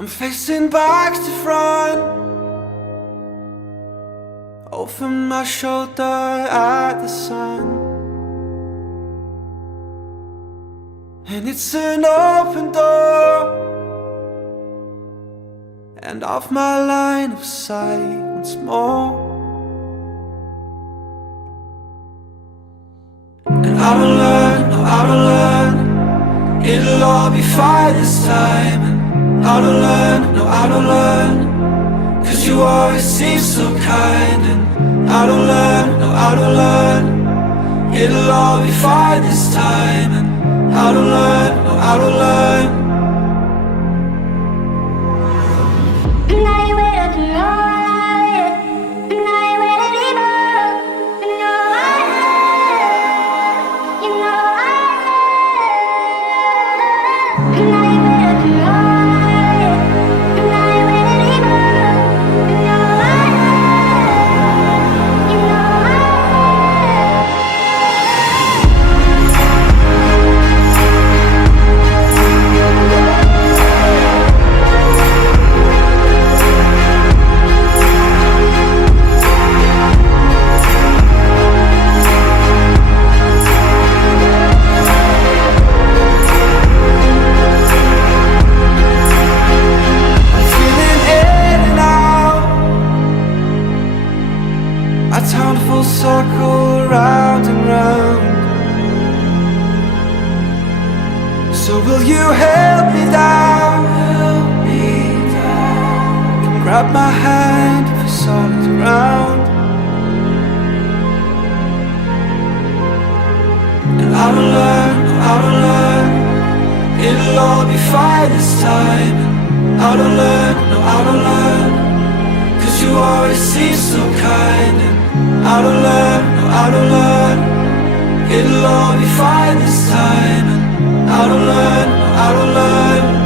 I'm facing back to front, over my shoulder at the sun. And it's an open door, and off my line of sight once more. And I will learn, no, I will learn, it'll all be fine this time. And I will learn, no, I will learn, 'cause you always seem so kind. And I will learn, no, I will learn, it'll all be fine this time. And I will learn, no, I will learn. A town full circle round and round. So will you help me down? Help me down. Come grab my hand if it's solid ground. And I will learn, I will learn, it'll all be fine this time. And I will learn, no, I will learn, 'cause you always seem so kind. And I don't learn, no, I don't learn, it'll all be fine this time. And I don't learn, no, I don't learn.